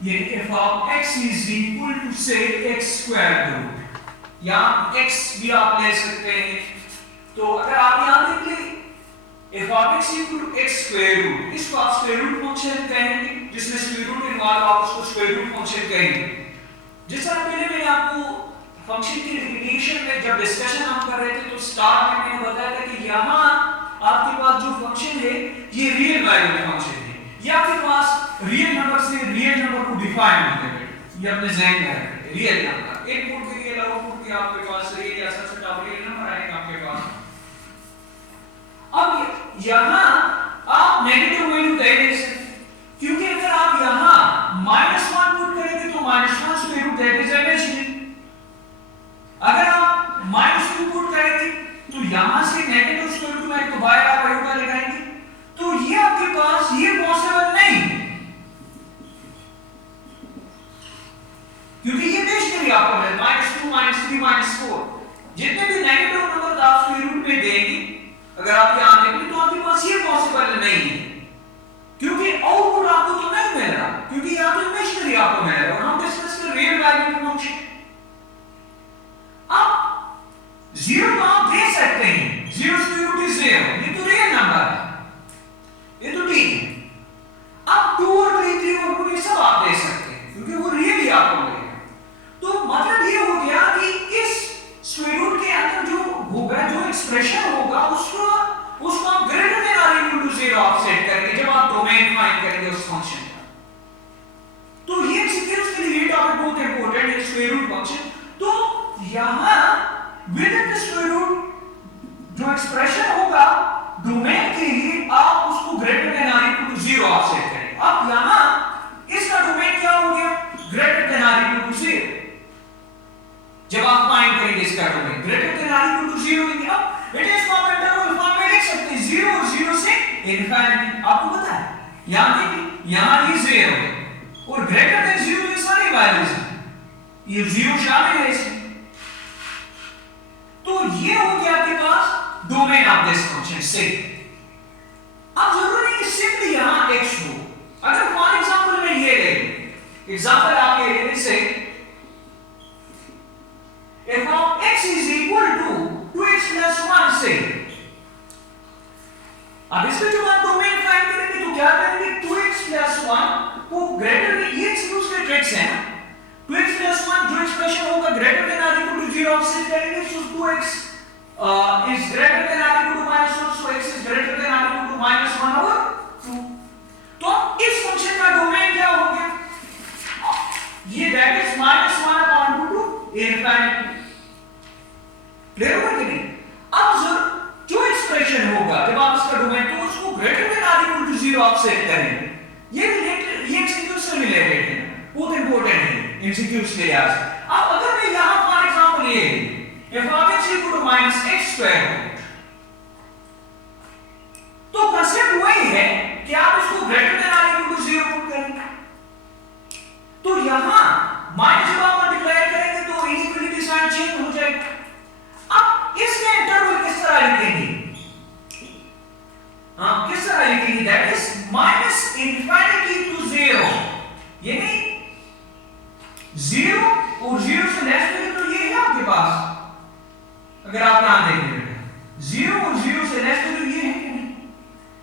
ये f of x is equal to say x square root, या x भी आप ले सकते हैं। तो अगर आप यहाँ देख ले f of x equal to x square root, इसको आप स्क्वायर रूट फंक्शन कहेंगे, जिसमें स्क्वायर रूट इन्वॉल्व आप उसको स्क्वायर रूट फंक्शन कहेंगे। जैसा पहले मैंने आपको फंक्शन की डेफिनेशन में जब डिस्कशन हम कर रहे थे तो स्टार्ट में मैंने बताया था कि यहाँ आपके पास जो फंक्शन है ये रियल वैल्यू फंक्शन है, ये आपके पास रियल नंबर से रियल नंबर को डिफाइन करते हैं, ये अपने जहन में रखें। रियल नंबर इनपुट के लिए आउटपुट के आपके पास रियल या सबसे टॉप रियल नंबर आएगा आपके पास। अब यहाँ आप नेगेटिव वैल्यू दे दे सकते, क्योंकि अगर आप यहाँ -1 पुट करेंगे तो -1 square root that is imaginary. अगर आप -2 पुट करेंगे तो यहाँ से नेगेटिव स्क्वायर रूट में तो बाहर आप वैल्यू का लगाएंगे, तो ये आपके पास ये पॉसिबल नहीं, क्योंकि ये इमेजिनरी आपको है -2 -3 -4 जितने भी नेगेटिव नंबर आप स्क्वायर रूट में देंगे, अगर आप यहां देखें तो आपके पास ये पॉसिबल नहीं है, क्योंकि आउटपुट आपको तो नहीं मिल रहा, क्योंकि यहां तो इमेजिनरी आपको मिल रहा है और हम डिस्कस कर रियल वैल्यू के फंक्शन। अब 0 तो आप दे सकते हैं, 0 स्क्वायर रूट इज 0, ये तो रियल नंबर है, ये तो ठीक है। अब 2 और 3 और 4 ये सब आप दे सकते हैं, क्योंकि वो रियली आपको मिलेगा। तो मतलब ये हो गया कि इस स्क्वायर रूट के अंदर जो होगा, जो एक्सप्रेशन होगा, उसको आप ग्रेटर देन और इक्वल टू 0 आप सेट करेंगे जब आप डोमेन फाइंड करेंगे उस फंक्शन का। तो ये एक्सक्यूज के लिए ये टॉपिक बहुत इंपॉर्टेंट है, स्क्वायर रूट फंक्शन। तो यहां within the square root जो एक्सप्रेशन होगा डोमेन के लिए आप उसको ग्रेटर देन और इक्वल टू 0 आप सेट करेंगे। अब यहां इसका डोमेन क्या हो गया? ग्रेटर देन और इक्वल टू 0। जब आप फाइंड करेंगे इसका डोमेन ग्रेटर देन और इक्वल टू 0 लेंगे, अब it is form interval form में लिख सकते हैं 0 और 0 से इनफिनिटी। आपको पता है यहां देखिए, यहां ये 0 है और ग्रेटर देन 0 ये सारी वैल्यूज हैं, ये 0 शामिल है इसमें। तो ये हो गया आपके पास डोमेन ऑफ दिस फंक्शन से। अब जरूरी नहीं कि सिंपली यहां x हो, अगर फॉर एग्जांपल मैं ये ले एग्जांपल आप ले लेते से f of x is equal to 2x plus 1 से, अब इसमें जो आप डोमेन फाइंड करेंगे तो क्या करेंगे? 2x plus 1 को ग्रेटर देन, ये दूसरे ट्रिक्स है ना, 2x plus 1 जो एक्सप्रेशन होगा ग्रेटर देन और इक्वल टू 0 आप सेट करेंगे, so 2x is greater than or equal to -1, so x is greater than or equal to -1 over 2। तो इस फंक्शन का डोमेन क्या हो गया? ये that is -1 upon 2 to infinity। Clear होगा कि नहीं? अब जो एक्सप्रेशन होगा जब आप इसका डोमेन, तो उसको ग्रेटर देन और इक्वल टू 0 आप सेट करेंगे। ये रिलेटेड, ये एमसीक्यू से रिलेटेड है, बहुत इंपॉर्टेंट है एमसीक्यू के लिए आज। अब अगर मैं यहां फॉर एग्जांपल ये f of x equal to -x square root, तो कंसेप्ट वही है कि आप इसको ग्रेटर देन और इक्वल टू 0 पुट करेंगे, तो यहां माइनस जब आप मल्टीप्लाई करेंगे तो इनइक्वालिटी साइन चेंज हो जाएगा। अब इसमें इंटरवल किस तरह लिखेंगे? किस तरह लिखेंगे? दैट इज -infinity to 0, यानी 0 और 0 से लेस करें तो ये है आपके पास, अगर आप यहां देखेंगे 0 और 0 से लेस करें तो ये है कि नहीं,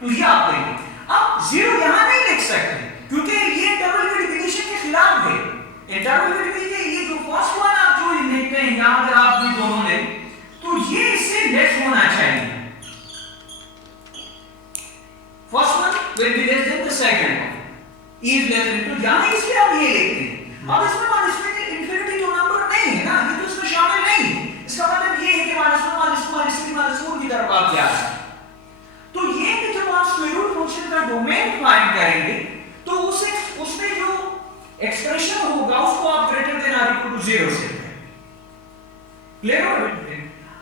तो ये आप देखेंगे। अब 0 यहां नहीं लिख सकते क्योंकि ये इंटरवल की डेफिनेशन के खिलाफ है। इंटरवल की डेफिनेशन ये जो फर्स्ट वन आप जो लिखते हैं यहां, अगर आप भी दोनों ले तो ये इससे लेस होना चाहिए, first one will be less than the second one, is less than, तो यहां इसलिए आप ये लिखते हैं। अब इसमें इंफिनिटी तो नंबर नहीं है ना, ये तो इसमें शामिल नहीं, इसका मतलब ये है कि -1 -2 -3 -4 की तरफ आप जा रहे हैं। तो ये कि जब आप स्क्वायर रूट फंक्शन का डोमेन फाइंड करेंगे तो उसमें जो एक्सप्रेशन होगा उसको आप ग्रेटर देन और इक्वल टू 0 सेट करेंगे। क्लियर हो गया?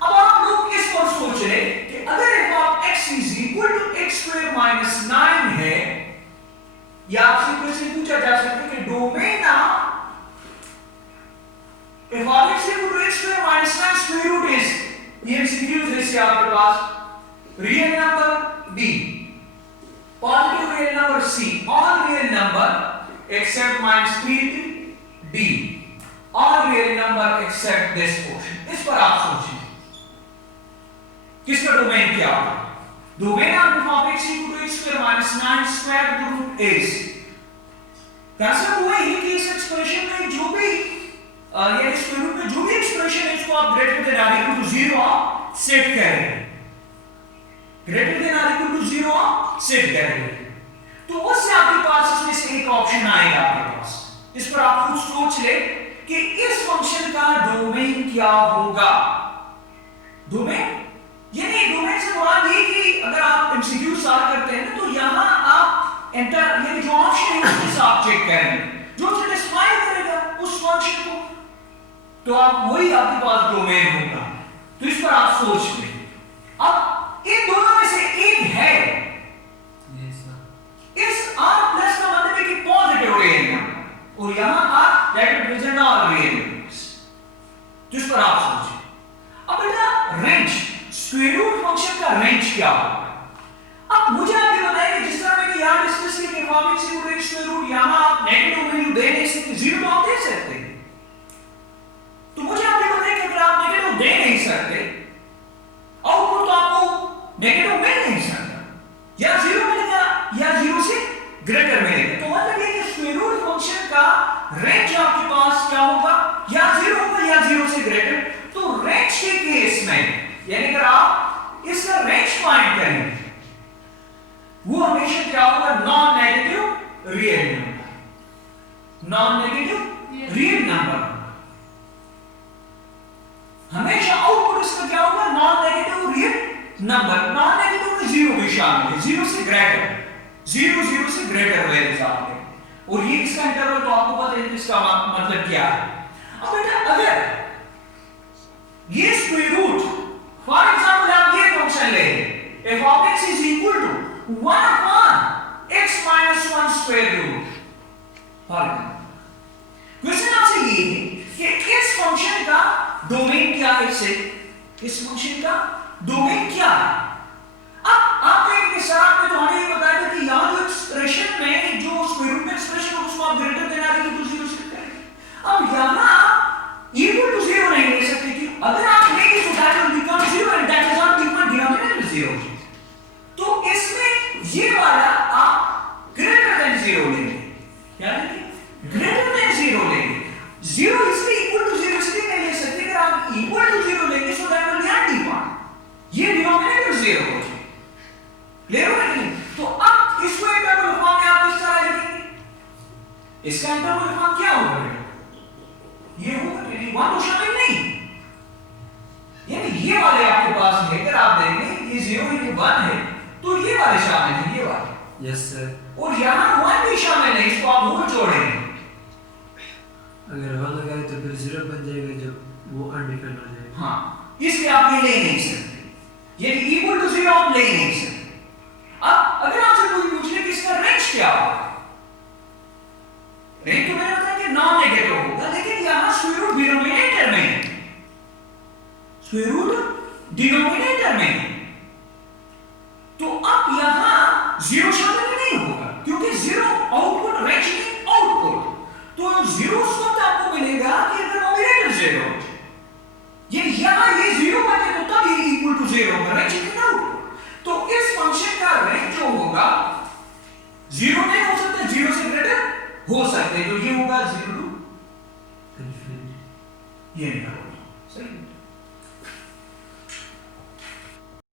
अब आप लोग इस पर सोच रहे कि अगर f of x is equal to x square minus 9 है, या आपसे क्वेश्चन पूछा जा सकता है कि domain of f of x equal to x square minus 9 square root is, ये एमसीक्यूज है से आपके पास real number b, positive real number c, all real number except minus 3 d all real number except this portion। इस पर आप सोचिए किसका डोमेन क्या होगा? Domain of x equal to x square minus 9 square to root a। Concept हुआ ये कि इस एक्सप्रेशन में जो भी ये स्क्वायर रूट में जो भी एक्सप्रेशन है इसको आप greater than or equal to 0 आप सेट करेंगे, greater than or equal to 0 आप सेट करेंगे, तो उससे आपके पास इसमें से एक ऑप्शन आएगा आपके पास। इस पर आप खुद सोच ले कि इस फंक्शन का डोमेन क्या होगा। डोमेन यानी डोमेन से मुराद ये कि अगर आप एमसीक्यू सॉल्व करते हैं ना तो यहां आप एंटर ये जो ऑप्शन है उसके साथ चेक करेंगे, जो सेटिस्फाई करेगा उस फंक्शन को तो आप वही आपके पास डोमेन होगा। तो इस पर आप सोच ले। अब इन दोनों में से एक है इस r प्लस का मतलब है कि पॉजिटिव रियल नंबर और यहां r that represent all real numbers. तो इस पर आप सोचिए। अब बेटा रेंज स्क्वायर रूट फंक्शन का रेंज क्या होगा? अब मुझे आप ये बताइए कि जिस तरह मैंने यहां डिस्कस किया कि form x equal to square root यहां आप नेगेटिव वैल्यू दे नहीं सकते, जीरो तो आप दे सकते हैं। तो मुझे आप ये बताइए कि अगर आप नेगेटिव दे नहीं सकते आउटपुट तो आपको नेगेटिव मिल नहीं सकता, या जीरो मिलेगा या जीरो से ग्रेटर मिलेगा। तो मतलब ये कि स्क्वायर रूट फंक्शन का रेंज आपके पास क्या होगा? या जीरो होगा या जीरो से ग्रेटर। तो रेंज के केस में यानी अगर आप इसका रेंज फाइंड करेंगे वो हमेशा क्या होगा? Non negative real number, non negative real number हमेशा आउटपुट इसका क्या होगा? Non negative real number. Non negative में जीरो भी शामिल है, जीरो से ग्रेटर, जीरो से ग्रेटर वैल्यूज आते हैं और ये इसका इंटरवल तो आपको पता है इसका मतलब क्या है। अब बेटा अगर ये स्क्वायर रूट फॉर एग्जांपल आप ये फंक्शन ले f of x is equal to 1 upon x minus 1 square root। Question आपसे ये है कि इस फंक्शन का डोमेन क्या है? इस फंक्शन का डोमेन क्या है? अब आप कहेंगे सर आपने तो हमें ये बताया था कि यहां जो एक्सप्रेशन में जो स्क्वायर रूट में एक्सप्रेशन है उसको आप greater than or equal to 0 set करेंगे। अब यहां इक्वल टू 0 नहीं ले सकते कि अगर आप लेंगे तो that will become 0 and that is not equal denominator 0। तो इसमें ये वाला आप ग्रेटर देन 0 लेंगे। क्या लेंगे? ग्रेटर देन 0 लेंगे। 0 इसलिए इक्वल टू 0 इसलिए नहीं ले सकते अगर आप इक्वल टू 0 लेंगे so that will be anti ये डिनोमिनेटर 0 हो जाए। क्लियर हो गया? तो अब इसको इंटरवल फॉर्म में आप इस तरह लिखेंगे, इसका इंटरवल फॉर्म क्या होगा? ये होगा 1 तो शामिल नहीं, यानी ये वाले आपके पास है अगर आप देखें ये 0 है ये 1 है तो ये वाले शामिल है, ये वाले। Yes sir. और यहां 1 भी शामिल है, इसको आप वो जोड़ेंगे। अगर 1 लगाए तो फिर 0 बन जाएगा जब वो अनडिफाइंड हो जाएगा। हाँ इसलिए आप ये ले नहीं सकते, ये इक्वल टू 0 आप ले नहीं सकते। अब अगर आपसे कोई पूछे कि इसका रेंज क्या होगा? रेंज तो मैंने बताया कि नॉन नेगेटिव होगा, लेकिन यहां स्क्वायर रूट डिनोमिनेटर में है, स्क्वायर रूट डिनोमिनेटर में है तो अब यहां 0 शामिल नहीं होगा क्योंकि 0 आउटपुट रेंज में आउटपुट तो 0 उस वक्त आपको मिलेगा कि अगर डिनोमिनेटर 0 ये यहां ये 0 बने तो तब ये इक्वल टू 0 होगा रेंज में आउटपुट। तो इस फंक्शन का रेंज जो होगा 0 नहीं हो सकता, 0 से ग्रेटर हो सकते, तो ये होगा 0 टू ये निकालो।